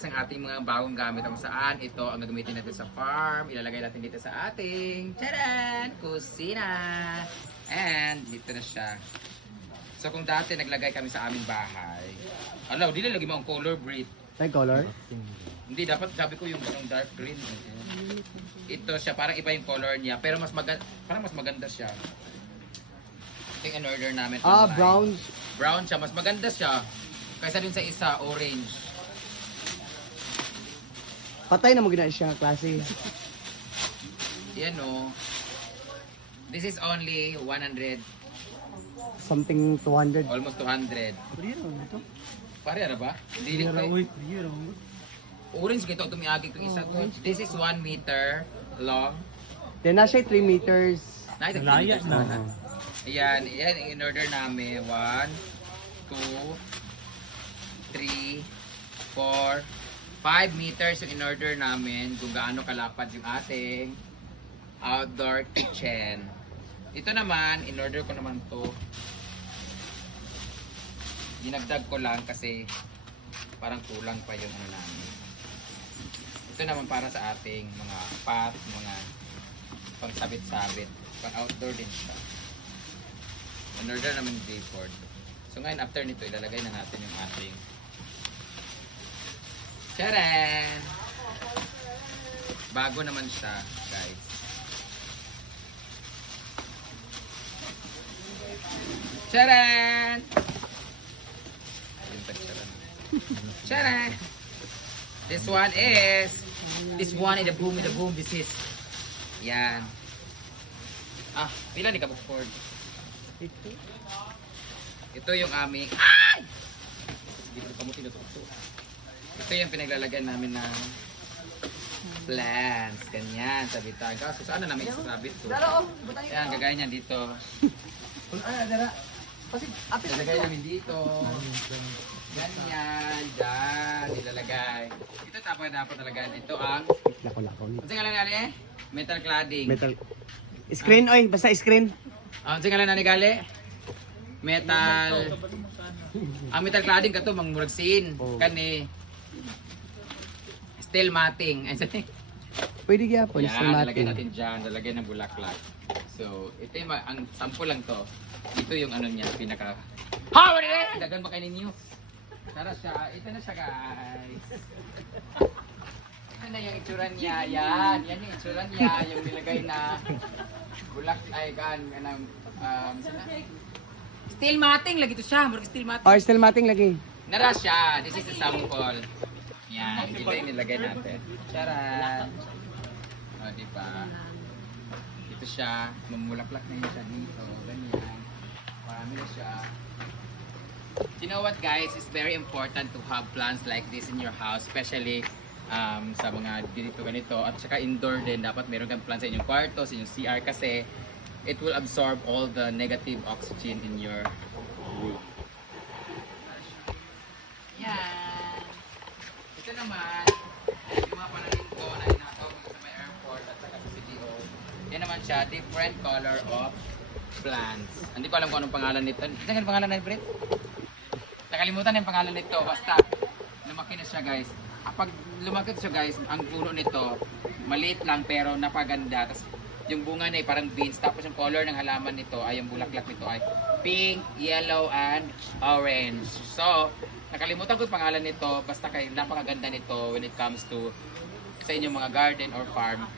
unbox ang ating mga bagong gamit kung saan ito ang gagamitin natin sa farm. Ilalagay natin dito sa ating charan! Kusina! And dito na siya. So kung dati naglagay kami sa aming bahay, di nalagay mo ang color breed. Ay, color? Hindi, dapat sabi ko yung dark green. Ito siya, parang iba yung color niya, pero parang mas maganda siya. Ito yung in-order namin online. Brown. Brown siya, mas maganda siya. Kaysa dun sa isa, orange. Patay na mo gina siya klase. Yan o. This is only 100, Something 200. almost 200. Pare na ba? Hindi orange kito tumiagi itong isa ko. This is 1 meter long. Then na siya 3 meters. Laya na. Ayan, in order namin. 1, 2, 3, 4, 5 meters yung in order namin kung gaano kalapad yung ating outdoor kitchen. Ito naman, in order ko naman to. Dinagdag ko lang kasi parang kulang pa yung ano namin. Ito naman para sa ating mga pot, mga pang sabit-sabit, pang outdoor din siya. In-order naman ni J-Ford. So ngayon after nito ilalagay na natin yung ating charan! Bago naman siya, guys. Charan! Charan! This one is in the boom, this is yan. Pila ni ka Ford? Ito yung aming dito pa mo tinutukso. Ito yung pinaglalagyan namin ng plants. Ganyan, sabitan. Kaso saan na namin isasabit to? Yan, gagawin niyan dito. Ilalagay namin dito. Ganyan, dyan, ilalagay. Ito dapat talaga. Ito ang Lako-lako ni. ano sa ngalan nani? Metal cladding. Metal. Screen oy, basta screen. Ano sa ngalan nani gali? Metal. Ang metal cladding kato mang murag sin. Kani steel matting. Ay sani. Pwede gyapon Yan, sa lalagay natin. natin dyan, lalagay ng bulaklak. So, ito yung ang sample lang to. Ito yung ano niya, pinaka... Ha! Wala na! Dagan ba kayo ninyo? Tara siya, ito na siya guys. Ito na yung itsura niya, yan. Yan yung itsura niya, yung nilagay na bulak, ay kan, steel matting, lagi to siya, murag steel matting. Or still mating lagi. Nara siya, this is the sample. Yan, ito yung nilagay natin. Charan! O, diba? Ito siya, mamulaklak na yun siya dito, ganyan. Marami na siya. You know what guys, it's very important to have plants like this in your house, especially sa mga dito ganito. At saka indoor din, dapat meron kang plants sa inyong kwarto, sa inyong CR kasi it will absorb all the negative oxygen in your room. Yan! Ito naman, yung mga pananim ko na inakaw sa may airport at saka sa CTO. Yan naman siya, different color of plants. Hindi ko alam kung anong pangalan nito. Ano ang pangalan na Brit? Nakalimutan na yung pangalan nito. Basta, lumaki na siya guys. Pag lumaki siya guys, ang puno nito, maliit lang pero napaganda. Tapos yung bunga na ay parang beans. Tapos yung color ng halaman nito ay yung bulaklak nito ay pink, yellow, and orange. So, nakalimutan ko yung pangalan nito. Basta kay napakaganda nito when it comes to sa inyong mga garden or farm.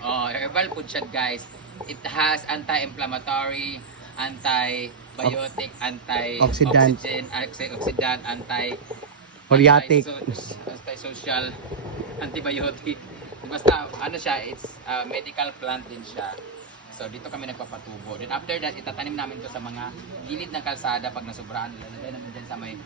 Herbal food siya guys. It has anti-inflammatory, antibiotic, Oxidant. antioxidant, Oriatic. antisocial, antibiotic. Basta ano siya, it's medical plant din siya. So dito kami nagpapatubo. Then after that, itatanim namin to sa mga gilid ng kalsada pag nasubraan. Ilalagay namin dyan sa may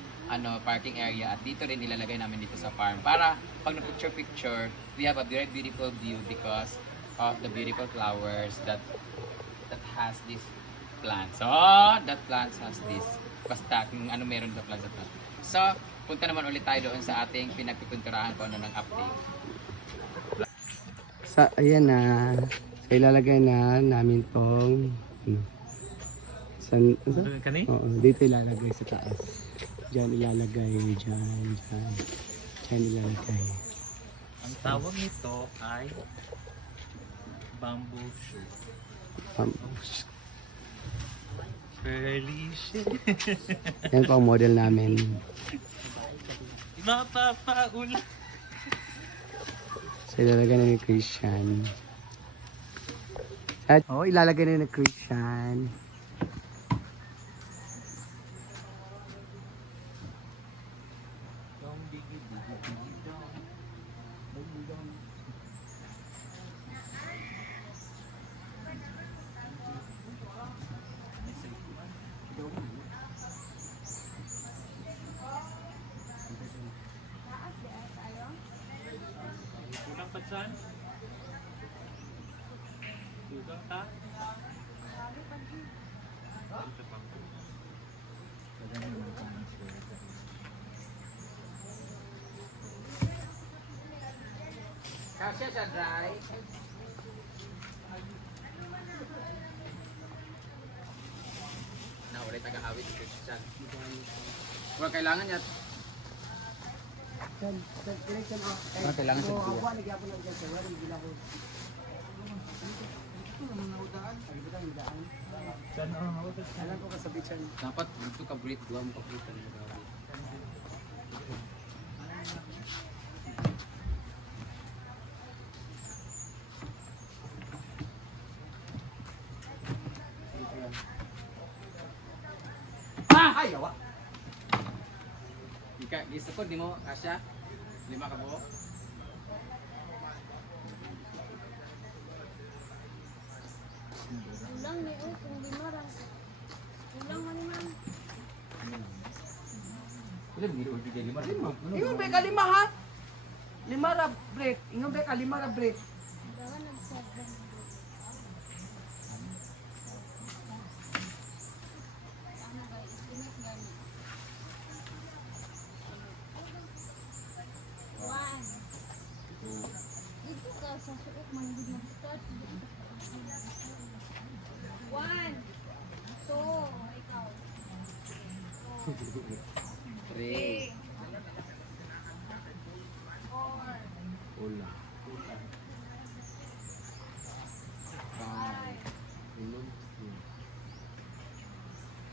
parking area. At dito rin ilalagay namin dito sa farm. Para pag na-picture, we have a very beautiful view because of the beautiful flowers that has this plant. So, that plant has this. Basta kung ano meron sa plant. So, punta naman ulit tayo doon sa ating pinagpipinturahan ko ng update. Ayan na. So, ilalagay na namin tong Oo, dito ilalagay sa taas. Diyan ilalagay, diyan. Yan nilalagay. Ang tawag nito ay bamboo shoe. Felicia. Yan po ang model namin. Mapapaula. So ilalagay na ni Christian. At ilalagay na ni Christian. Kulang pa dyan? Kulang ka? Kasya siya dry. Na ulit taga-awit si Christian. Wala kailangan niya. Wala kailangan siya kuya. Dyan ako. Dapat dito ka bulit dua mo ka bulit ka nila gawin. Ay, yawa. Ika, gusto ko, di mo, Kasya? 5 ka buo? Ulang ni kung limarang. Ulang man man. Ilan biro di kay 5? Ingon ba ka 5 ha? 5 ra break. Ingon ba ka 5 ra break. Dawan nagsaban. Ano guys, init gani. 1. Dito ka sa suot man gid mag-start. 1 2 ikaw. 3. 4 Ula. 5.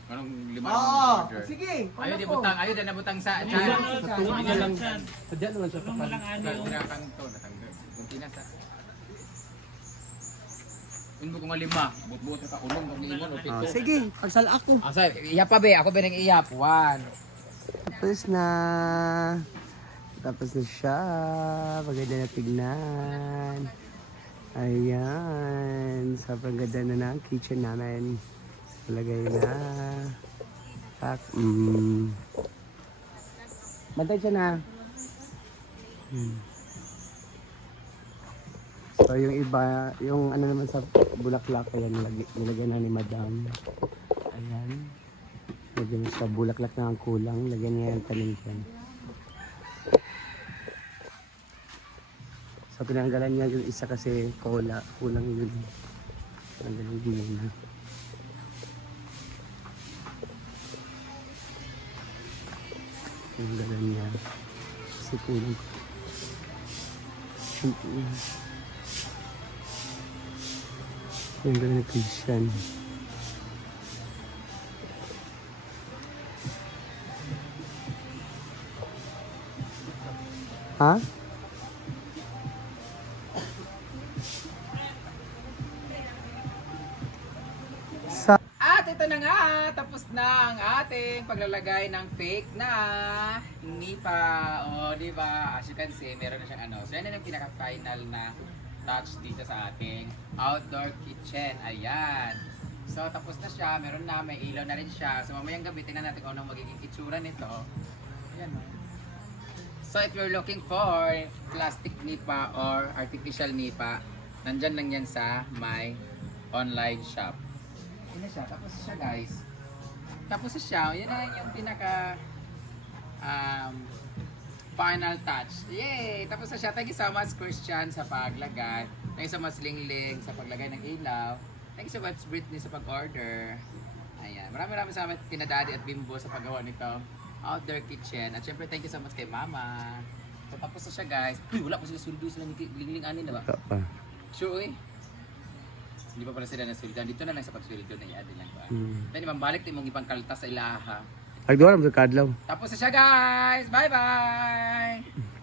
Anong 5 Ah, order? sige. Ayaw di butang, ayaw na butang sa Ano chan. lang dyan? Sadya naman siya Tulong mo lang ano yung Tirakan to, natanggal. Kunti na sa. Unbo ko nga 5. Butbuot ka kulong kung niingon o pito. Sige, pagsal ako. Ah, say, iyap pa be, ako ba nang iyap? 1. Tapos na. Tapos na siya. Maganda na tignan. Ayan. Sobrang ganda na ng kitchen namin. Lagay na. Pak. Bantay siya na. So yung iba, yung ano naman sa bulaklak, ayan, nilagyan na ni Madam. Ayan. Lagyan na siya, bulaklak na ang kulang. Lagyan niya yung tanim dyan. So pinanggalan niya yung isa kasi kulang yun. Pinanggalan din yun. Pinanggalan niya. Kasi kulang. Pinanggalan ni Christian. Ha? Sa At ito na nga, tapos na ang ating paglalagay ng fake na nipa. O, di ba? As you can see, meron na siyang ano. So, yan na yung pinaka-final na touch dito sa ating outdoor kitchen. Ayan. So, tapos na siya. Meron na, may ilaw na rin siya. So, mamayang gabi, tingnan natin kung anong magiging itsura nito. Ayan. So, if you're looking for plastic nipa or artificial nipa, nandyan lang yan sa my online shop. Yun na siya. Tapos na siya, guys. Tapos na siya. Yan na lang yung pinaka final touch. Yay! Tapos na siya. Thank you so much, Christian, sa paglagay. Thank you so much, Lingling, sa paglagay ng ilaw. Thank you so much, Britney, sa pag-order. Ayan. Maraming salamat kina Daddy at Bimbo sa paggawa nito outdoor kitchen. At syempre, thank you so much kay Mama. So, tapos na siya guys. Uy, wala pa sila suldo sila lingling anin na ba? Wala pa. Sure eh. Hindi pa pala sila nasuldan. Dito na lang sa pagsuldo na iadin lang ba? Hmm. Then mambalik din mong ipang kalta sa ilaha. Ay, doon sa kadlaw. Tapos na siya guys! Bye bye!